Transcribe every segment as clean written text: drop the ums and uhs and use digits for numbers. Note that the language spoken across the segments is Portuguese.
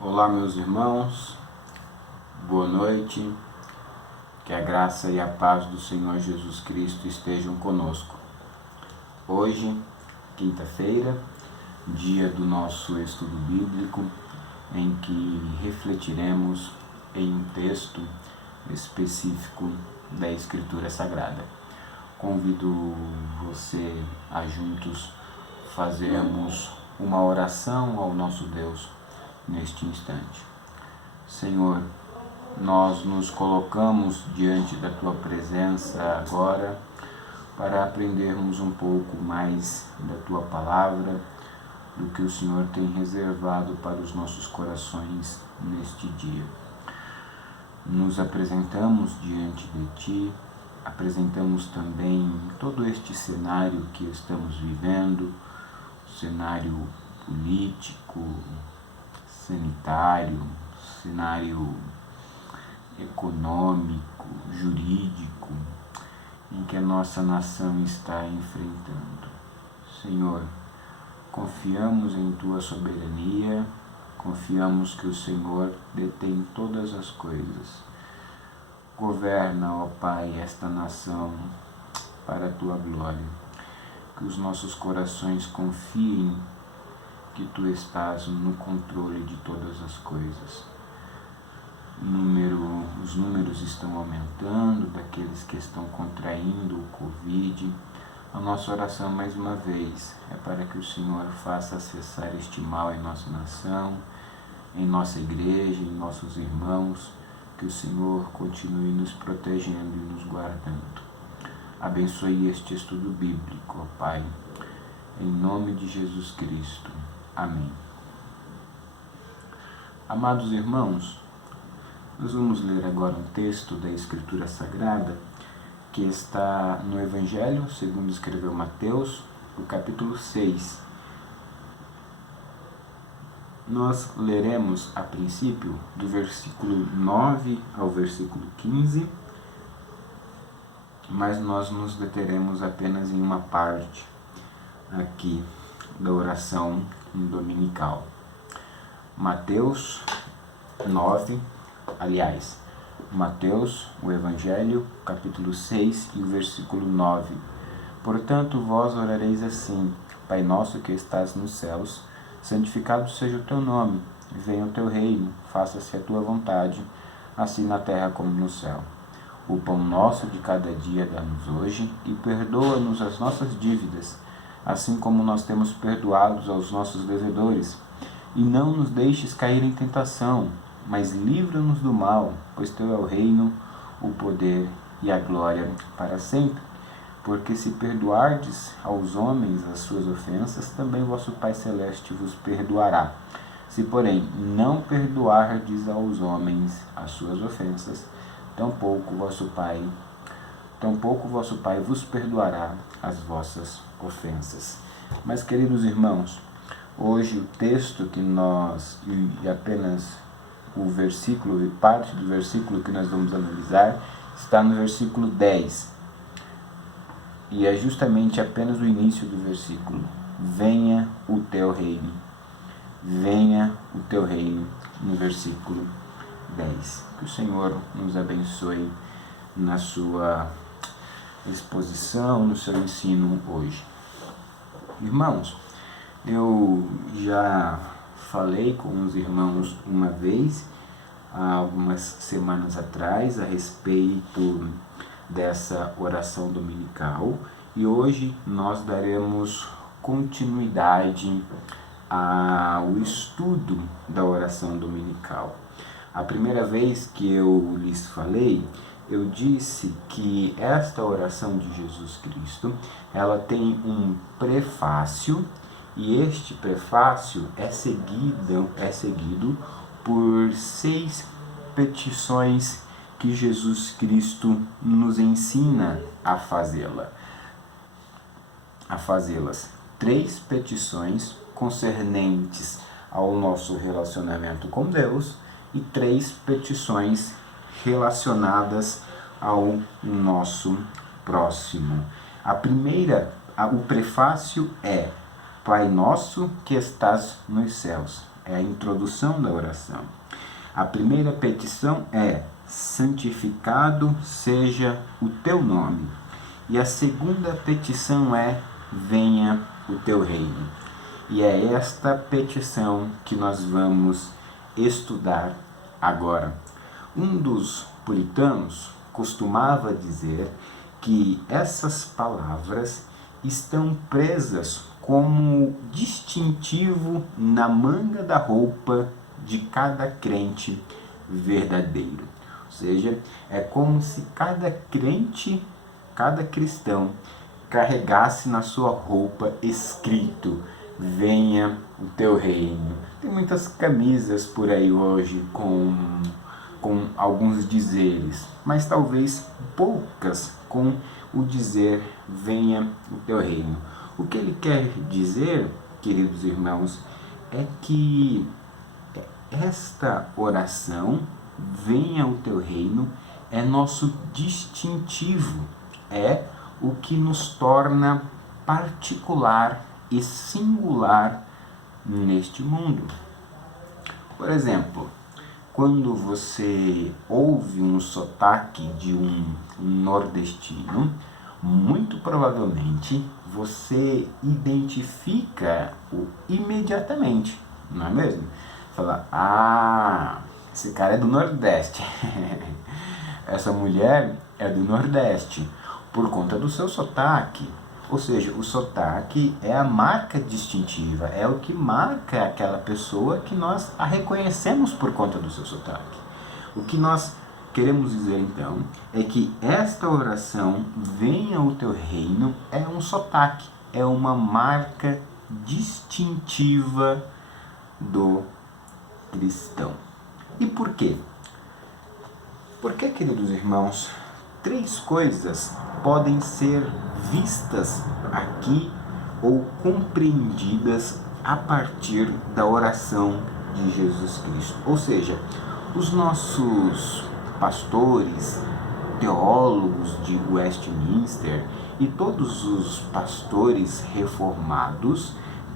Olá, meus irmãos, boa noite, que a graça e a paz do Senhor Jesus Cristo estejam conosco. Hoje, quinta-feira, dia do nosso estudo bíblico, em que refletiremos em um texto específico da Escritura Sagrada. Convido você a juntos fazermos uma oração ao nosso Deus neste instante. Senhor, nós nos colocamos diante da Tua presença agora para aprendermos um pouco mais da Tua palavra, do que o Senhor tem reservado para os nossos corações neste dia. Nos apresentamos diante de Ti, apresentamos também todo este cenário que estamos vivendo, cenário político, sanitário, cenário econômico, jurídico, em que a nossa nação está enfrentando. Senhor, confiamos em Tua soberania, confiamos que o Senhor detém todas as coisas. Governa, ó Pai, esta nação para a Tua glória. Que os nossos corações confiem que Tu estás no controle de todas as coisas. Os números estão aumentando daqueles que estão contraindo o Covid. A nossa oração, mais uma vez, é para que o Senhor faça cessar este mal em nossa nação, em nossa igreja, em nossos irmãos, que o Senhor continue nos protegendo e nos guardando. Abençoe este estudo bíblico, ó Pai, em nome de Jesus Cristo. Amém. Amados irmãos, nós vamos ler agora um texto da Escritura Sagrada que está no Evangelho, segundo escreveu Mateus, no capítulo 6. Nós leremos a princípio do versículo 9 ao versículo 15, mas nós nos deteremos apenas em uma parte aqui da oração dominical. Mateus 9, Mateus, o Evangelho, capítulo 6 e o versículo 9. Portanto, vós orareis assim: Pai nosso que estás nos céus, santificado seja o teu nome, venha o teu reino, faça-se a tua vontade, assim na terra como no céu. O pão nosso de cada dia dá-nos hoje, e perdoa-nos as nossas dívidas, assim como nós temos perdoados aos nossos devedores. E não nos deixes cair em tentação, mas livra-nos do mal, pois teu é o reino, o poder e a glória para sempre. Porque se perdoardes aos homens as suas ofensas, também vosso Pai Celeste vos perdoará. Se, porém, não perdoardes aos homens as suas ofensas, tampouco vosso Pai vos perdoará as vossas ofensas. Mas, queridos irmãos, hoje o texto que nós, e apenas o versículo e parte do versículo que nós vamos analisar, está no versículo 10. E é justamente apenas o início do versículo. Venha o teu reino. Venha o teu reino, no versículo 10. Que o Senhor nos abençoe na sua exposição, no seu ensino hoje. Irmãos, eu já falei com os irmãos uma vez, há algumas semanas atrás, a respeito dessa oração dominical, e hoje nós daremos continuidade ao estudo da oração dominical. A primeira vez que eu lhes falei, eu disse que esta oração de Jesus Cristo, ela tem um prefácio, e este prefácio é seguido por 6 petições que Jesus Cristo nos ensina a fazê-las. 3 petições concernentes ao nosso relacionamento com Deus e 3 petições relacionadas ao nosso próximo. A primeira, o prefácio é: Pai nosso que estás nos céus. é a introdução da oração. A primeira petição é: santificado seja o teu nome. E a segunda petição é: venha o teu reino. E é esta petição que nós vamos estudar agora. Um dos puritanos costumava dizer que essas palavras estão presas como distintivo na manga da roupa de cada crente verdadeiro. Ou seja, é como se cada crente, cada cristão, carregasse na sua roupa escrito: venha o teu reino. Tem muitas camisas por aí hoje com alguns dizeres, mas talvez poucas com o dizer: venha o teu reino. O que ele quer dizer, queridos irmãos, é que esta oração, venha o teu reino, é nosso distintivo, é o que nos torna particular e singular neste mundo. Por exemplo, quando você ouve um sotaque de um nordestino, muito provavelmente você identifica-o imediatamente, não é mesmo? Fala: ah, esse cara é do Nordeste, essa mulher é do Nordeste, por conta do seu sotaque. Ou seja, o sotaque é a marca distintiva, é o que marca aquela pessoa, que nós a reconhecemos por conta do seu sotaque. O que nós queremos dizer então é que esta oração, venha o teu reino, é um sotaque, é uma marca distintiva do cristão. E por quê? Porque, queridos irmãos, três coisas podem ser vistas aqui ou compreendidas a partir da oração de Jesus Cristo. Ou seja, os nossos pastores, teólogos de Westminster e todos os pastores reformados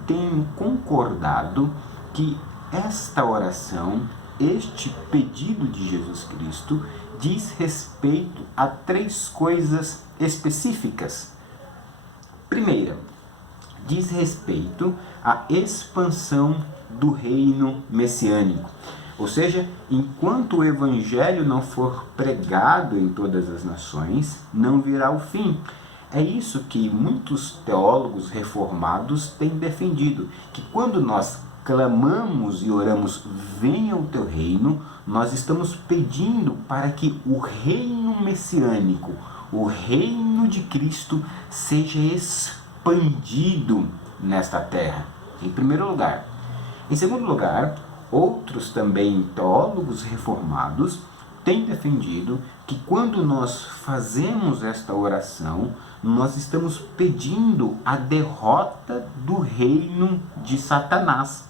têm concordado que esta oração, este pedido de Jesus Cristo, diz respeito a três coisas específicas. Primeira, diz respeito à expansão do reino messiânico. Ou seja, enquanto o evangelho não for pregado em todas as nações, não virá o fim. É isso que muitos teólogos reformados têm defendido, que quando nós clamamos e oramos, venha o teu reino, nós estamos pedindo para que o reino messiânico, o reino de Cristo, seja expandido nesta terra, em primeiro lugar. Em segundo lugar, outros também teólogos reformados têm defendido que quando nós fazemos esta oração, nós estamos pedindo a derrota do reino de Satanás.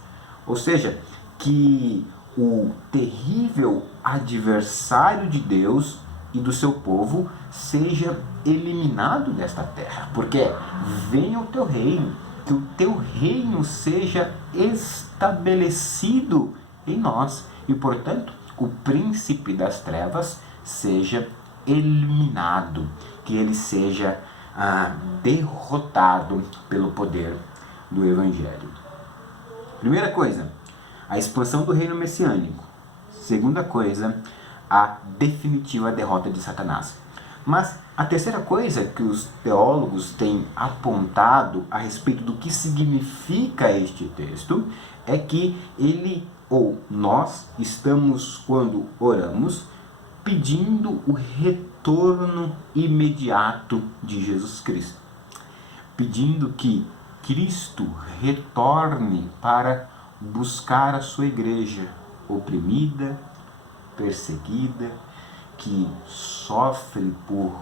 Ou seja, que o terrível adversário de Deus e do seu povo seja eliminado desta terra. Porque venha o teu reino, que o teu reino seja estabelecido em nós. E, portanto, o príncipe das trevas seja eliminado, que ele seja derrotado pelo poder do Evangelho. Primeira coisa, a expansão do reino messiânico. Segunda coisa, a definitiva derrota de Satanás. Mas a terceira coisa que os teólogos têm apontado a respeito do que significa este texto é que ele, ou nós, estamos, quando oramos, pedindo o retorno imediato de Jesus Cristo. Pedindo que Cristo retorne para buscar a sua igreja oprimida, perseguida, que sofre por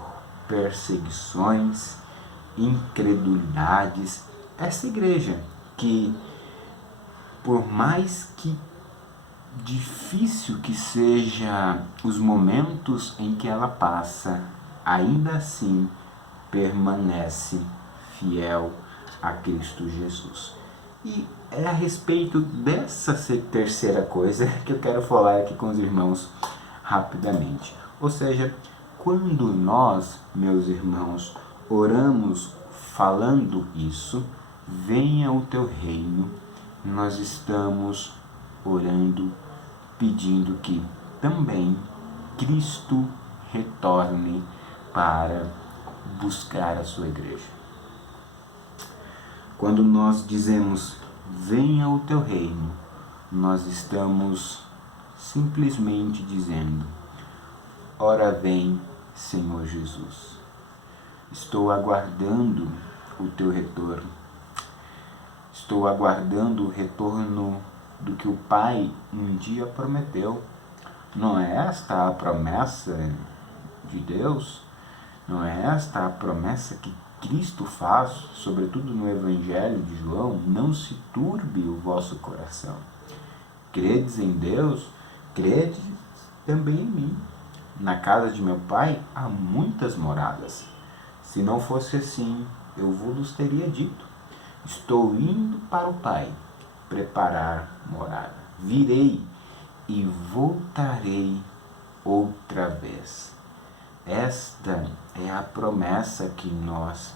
perseguições, incredulidades. Essa igreja que, por mais que difícil que seja os momentos em que ela passa, ainda assim permanece fiel a Cristo Jesus. E é a respeito dessa terceira coisa que eu quero falar aqui com os irmãos rapidamente. Ou seja, quando nós, meus irmãos, oramos falando isso, venha o teu reino, nós estamos orando, pedindo que também Cristo retorne para buscar a sua igreja. Quando nós dizemos, venha o teu reino, nós estamos simplesmente dizendo, ora vem, Senhor Jesus. Estou aguardando o teu retorno. Estou aguardando o retorno do que o Pai um dia prometeu. Não é esta a promessa de Deus? Não é esta a promessa que Cristo faz, sobretudo no Evangelho de João? Não se turbe o vosso coração. Credes em Deus? Crede também em mim. Na casa de meu Pai há muitas moradas. Se não fosse assim, eu vos teria dito. Estou indo para o Pai, preparar morada. Virei e voltarei outra vez. Esta é a promessa que nós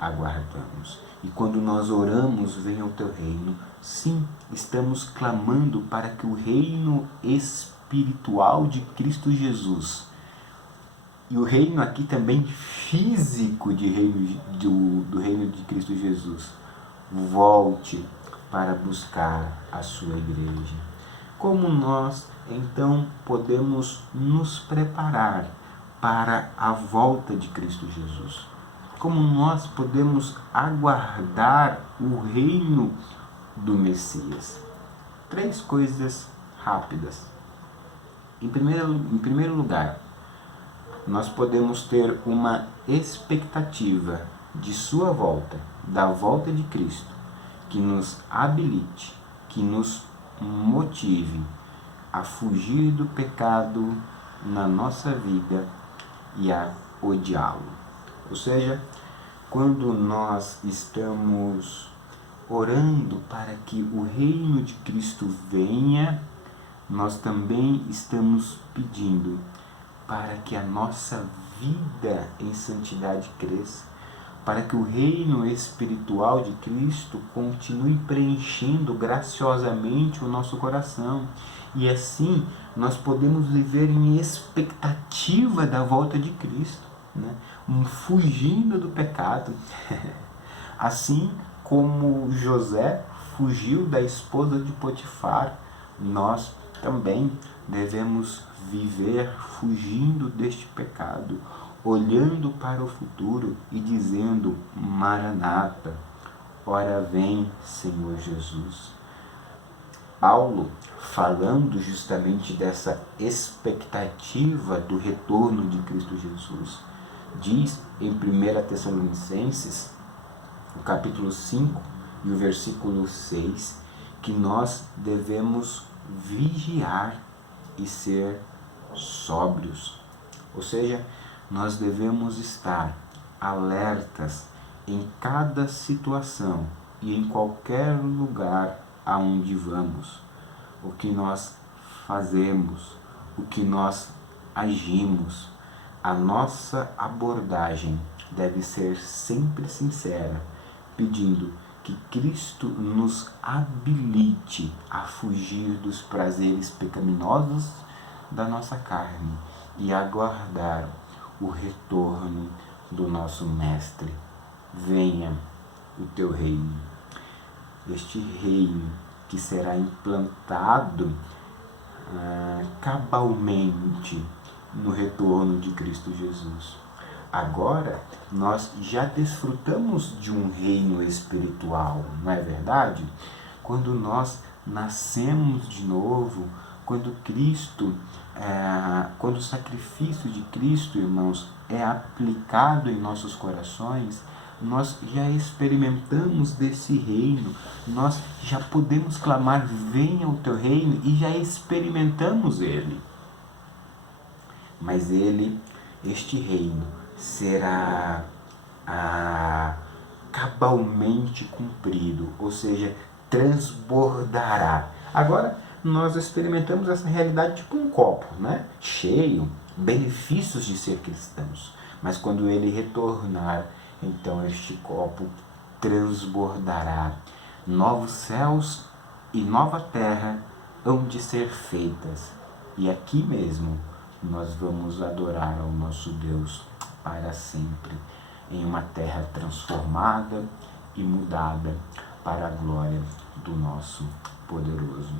aguardamos. E quando nós oramos, venha o teu reino, sim, estamos clamando para que o reino espiritual de Cristo Jesus, e o reino aqui também físico do reino de Cristo Jesus, volte para buscar a sua igreja. Como nós, então, podemos nos preparar para a volta de Cristo Jesus? Como nós podemos aguardar o reino do Messias? 3 coisas rápidas. Em primeiro lugar, nós podemos ter uma expectativa de sua volta, da volta de Cristo, que nos habilite, que nos motive a fugir do pecado na nossa vida e a odiá-lo. Ou seja, quando nós estamos orando para que o reino de Cristo venha, nós também estamos pedindo para que a nossa vida em santidade cresça, para que o reino espiritual de Cristo continue preenchendo graciosamente o nosso coração. E assim nós podemos viver em expectativa da volta de Cristo, né? Fugindo do pecado. Assim como José fugiu da esposa de Potifar, nós também devemos viver fugindo deste pecado, olhando para o futuro e dizendo, Maranata, ora vem, Senhor Jesus. Paulo, falando justamente dessa expectativa do retorno de Cristo Jesus, diz em 1 Tessalonicenses, no capítulo 5 e o versículo 6, que nós devemos vigiar e ser sóbrios. Ou seja, nós devemos estar alertas em cada situação e em qualquer lugar aonde vamos. O que nós fazemos, o que nós agimos, a nossa abordagem deve ser sempre sincera, pedindo que Cristo nos habilite a fugir dos prazeres pecaminosos da nossa carne e aguardar o retorno do nosso Mestre. Venha o teu reino. Este reino que será implantado cabalmente no retorno de Cristo Jesus. Agora, nós já desfrutamos de um reino espiritual, não é verdade? Quando nós nascemos de novo, quando o sacrifício de Cristo, irmãos, é aplicado em nossos corações, nós já experimentamos desse reino, nós já podemos clamar, venha o teu reino, e já experimentamos ele. Mas este reino, será cabalmente cumprido, ou seja, transbordará. Agora, nós experimentamos essa realidade tipo um copo, né? Cheio, benefícios de ser cristãos. Mas quando ele retornar, então este copo transbordará. Novos céus e nova terra hão de ser feitas. E aqui mesmo nós vamos adorar ao nosso Deus para sempre, em uma terra transformada e mudada para a glória do nosso poderoso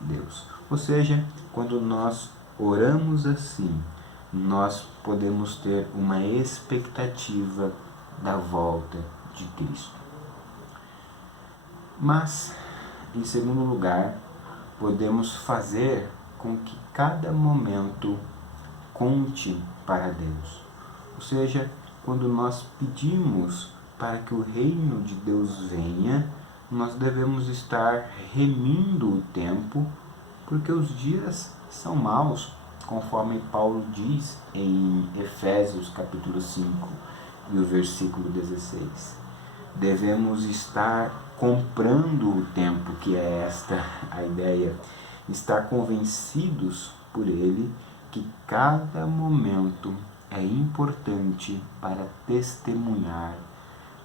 Deus. Ou seja, quando nós oramos assim, nós podemos ter uma expectativa da volta de Cristo. Mas, em segundo lugar, podemos fazer com que cada momento conte para Deus. Ou seja, quando nós pedimos para que o reino de Deus venha, nós devemos estar remindo o tempo, porque os dias são maus, conforme Paulo diz em Efésios capítulo 5 e o versículo 16. Devemos estar comprando o tempo, que é esta a ideia, estar convencidos por ele que cada momento é importante para testemunhar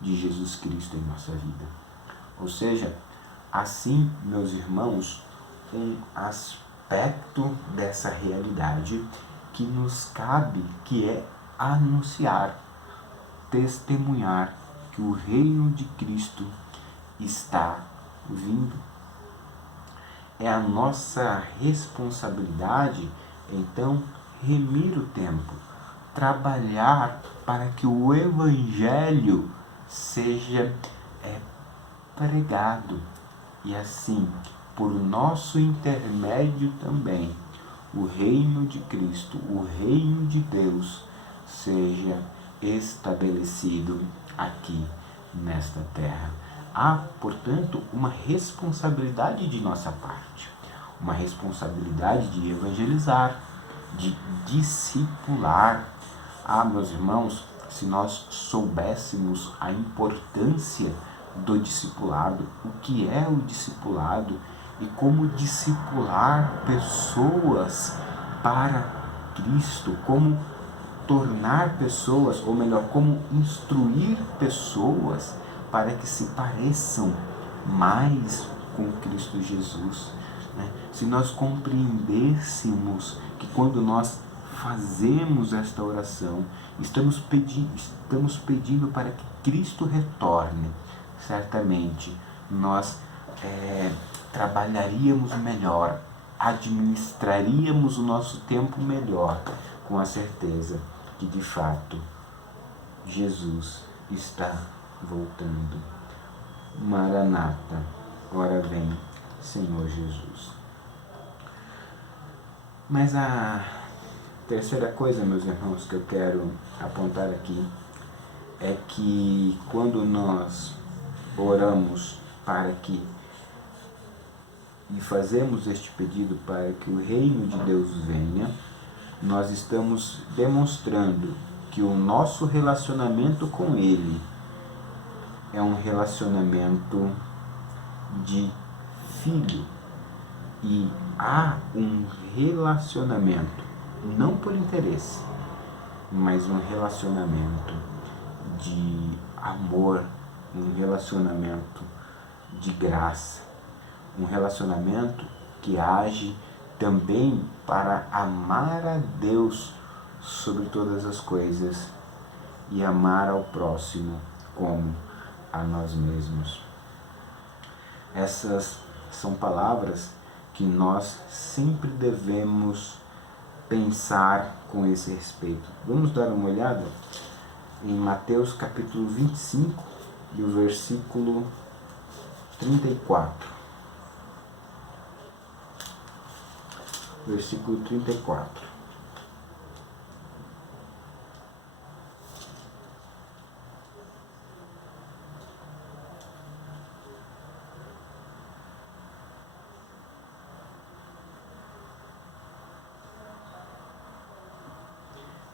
de Jesus Cristo em nossa vida. Ou seja, assim, meus irmãos, um aspecto dessa realidade que nos cabe, que é anunciar, testemunhar que o reino de Cristo está vindo. É a nossa responsabilidade, então, remir o tempo, trabalhar para que o Evangelho seja pregado e assim, por nosso intermédio também, o reino de Cristo, o reino de Deus, seja estabelecido aqui nesta terra. Há, portanto, uma responsabilidade de nossa parte, uma responsabilidade de evangelizar, de discipular. Meus irmãos, se nós soubéssemos a importância do discipulado, o que é o discipulado e como discipular pessoas para Cristo, como tornar pessoas, ou melhor, como instruir pessoas para que se pareçam mais com Cristo Jesus. Se nós compreendêssemos que quando nós fazemos esta oração, estamos pedindo para que Cristo retorne, certamente nós trabalharíamos melhor, administraríamos o nosso tempo melhor, com a certeza que de fato Jesus está voltando. Maranata, ora vem, Senhor Jesus. Mas a terceira coisa, meus irmãos, que eu quero apontar aqui é que quando nós oramos para que e fazemos este pedido para que o reino de Deus venha, nós estamos demonstrando que o nosso relacionamento com Ele é um relacionamento de filho. E há um relacionamento, não por interesse, mas um relacionamento de amor, um relacionamento de graça, um relacionamento que age também para amar a Deus sobre todas as coisas e amar ao próximo como a nós mesmos. Essas são palavras que nós sempre devemos pensar com esse respeito. Vamos dar uma olhada em Mateus capítulo 25 e o versículo 34. Versículo 34.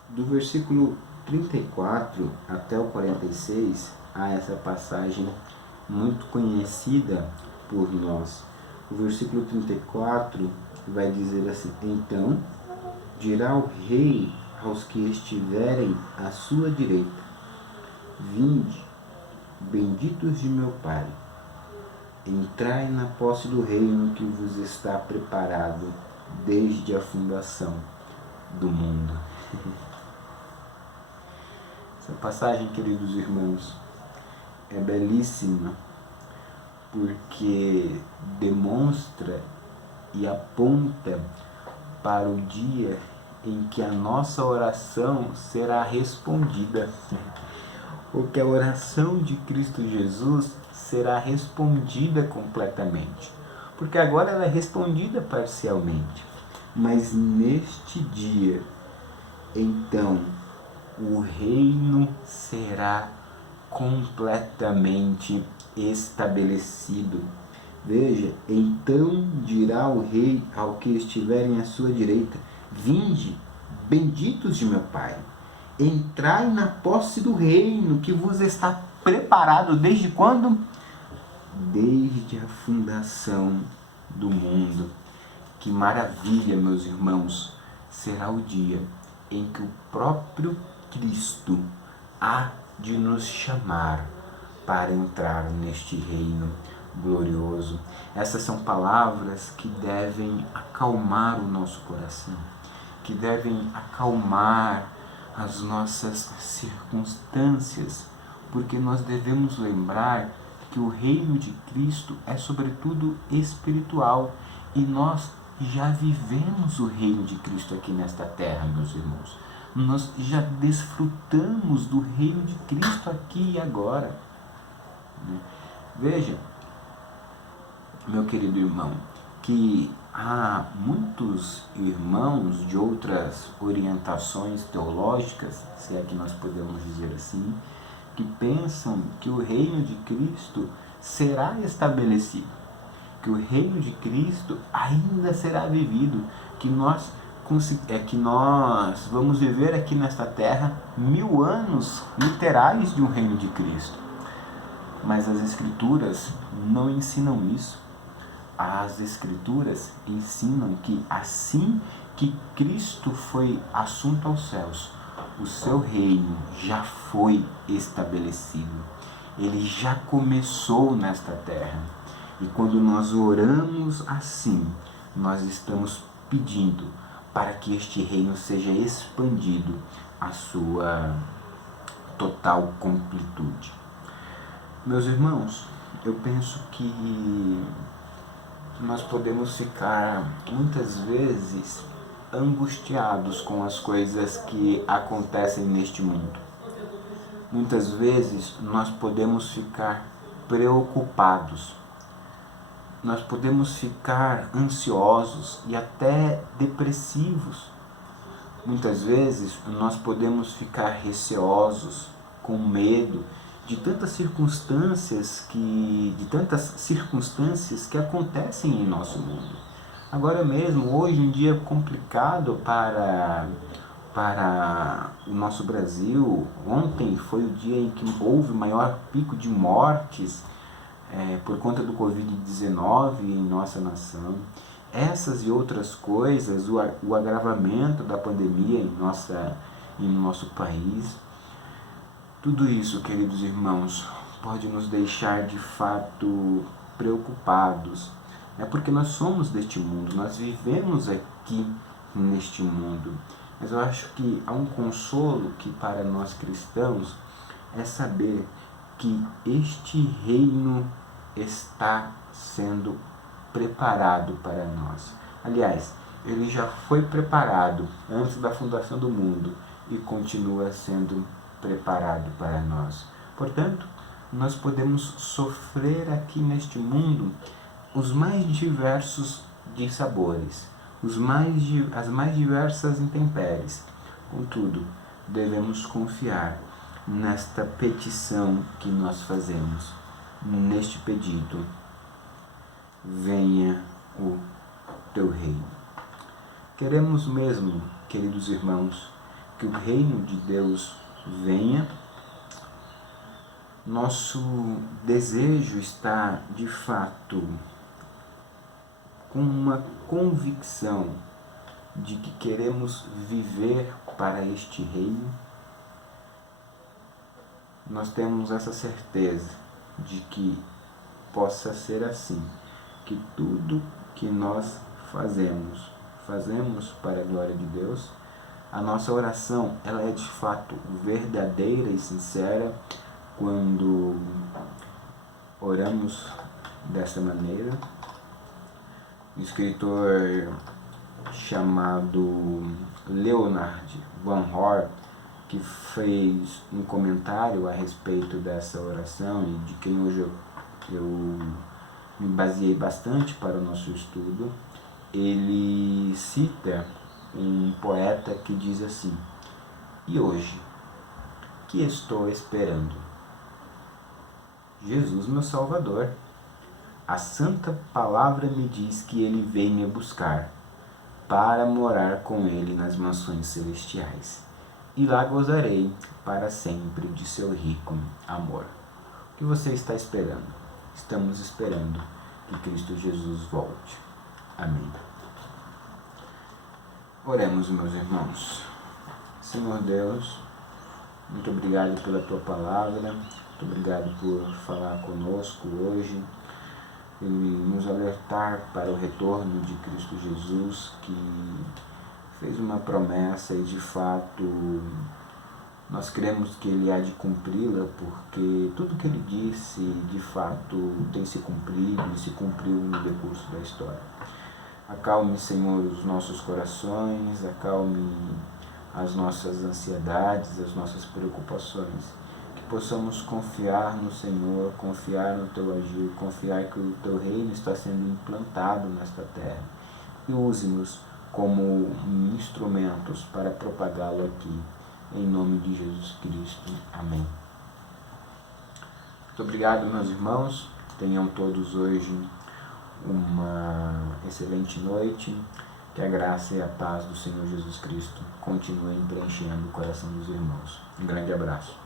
Do versículo 34 até o 46, há essa passagem muito conhecida por nós. O versículo 34 vai dizer assim: então dirá o rei aos que estiverem à sua direita: vinde, benditos de meu Pai, entrai na posse do reino que vos está preparado desde a fundação do mundo. Essa passagem, queridos irmãos, é belíssima porque demonstra e aponta para o dia em que a nossa oração será respondida, ou que a oração de Cristo Jesus será respondida completamente, porque agora ela é respondida parcialmente, mas neste dia, então, o reino será completamente estabelecido. Veja, então dirá o rei ao que estiverem à sua direita: vinde, benditos de meu Pai, entrai na posse do reino que vos está preparado desde quando? Desde a fundação do mundo. Que maravilha, meus irmãos, será o dia em que o próprio Cristo há de nos chamar para entrar neste reino glorioso. Essas são palavras que devem acalmar o nosso coração, que devem acalmar as nossas circunstâncias, porque nós devemos lembrar que o reino de Cristo é sobretudo espiritual e nós já vivemos o reino de Cristo aqui nesta terra, meus irmãos. Nós já desfrutamos do reino de Cristo aqui e agora. Veja, meu querido irmão, que há muitos irmãos de outras orientações teológicas, se é que nós podemos dizer assim, que pensam que o reino de Cristo será estabelecido, que o reino de Cristo ainda será vivido, que nós vamos viver aqui nesta terra 1000 anos literais de um reino de Cristo. Mas as Escrituras não ensinam isso. As Escrituras ensinam que assim que Cristo foi assunto aos céus, o seu reino já foi estabelecido. Ele já começou nesta terra. E quando nós oramos assim, nós estamos pedindo para que este reino seja expandido à sua total completude. Meus irmãos, eu penso que nós podemos ficar muitas vezes angustiados com as coisas que acontecem neste mundo. Muitas vezes nós podemos ficar preocupados, nós podemos ficar ansiosos e até depressivos. Muitas vezes nós podemos ficar receosos, com medo de tantas circunstâncias que acontecem em nosso mundo. Agora mesmo, hoje um dia complicado para o nosso Brasil. Ontem foi o dia em que houve o maior pico de mortes por conta do Covid-19 em nossa nação. Essas e outras coisas, o agravamento da pandemia em nosso país. Tudo isso, queridos irmãos, pode nos deixar de fato preocupados. É porque nós somos deste mundo, nós vivemos aqui neste mundo. Mas eu acho que há um consolo que para nós cristãos é saber que este reino está sendo preparado para nós. Aliás, ele já foi preparado antes da fundação do mundo e continua sendo preparado para nós. Portanto, nós podemos sofrer aqui neste mundo os mais diversos dissabores, as mais diversas intempéries. Contudo, devemos confiar nesta petição que nós fazemos, neste pedido: venha o teu reino. Queremos mesmo, queridos irmãos, que o reino de Deus venha Nosso desejo está, de fato, com uma convicção de que queremos viver para este reino. Nós temos essa certeza de que possa ser assim, que tudo que nós fazemos para a glória de Deus. A nossa oração, ela é de fato verdadeira e sincera quando oramos dessa maneira. Um escritor chamado Leonard Van Horn, que fez um comentário a respeito dessa oração e de quem hoje eu me baseei bastante para o nosso estudo, ele cita um poeta que diz assim: e hoje, que estou esperando? Jesus, meu Salvador. A santa palavra me diz que ele vem me buscar para morar com ele nas mansões celestiais, e lá gozarei para sempre de seu rico amor. O que você está esperando? Estamos esperando que Cristo Jesus volte. Amém. Oremos, meus irmãos. Senhor Deus, muito obrigado pela tua palavra, muito obrigado por falar conosco hoje e nos alertar para o retorno de Cristo Jesus, que fez uma promessa e de fato nós cremos que ele há de cumpri-la, porque tudo que ele disse de fato tem se cumprido e se cumpriu no decurso da história. Acalme, Senhor, os nossos corações, acalme as nossas ansiedades, as nossas preocupações, que possamos confiar no Senhor, confiar no teu agir, confiar que o teu reino está sendo implantado nesta terra, e use-nos como instrumentos para propagá-lo aqui, em nome de Jesus Cristo. Amém. Muito obrigado, meus irmãos. Tenham todos hoje uma excelente noite. Que a graça e a paz do Senhor Jesus Cristo continuem preenchendo o coração dos irmãos. Um grande abraço.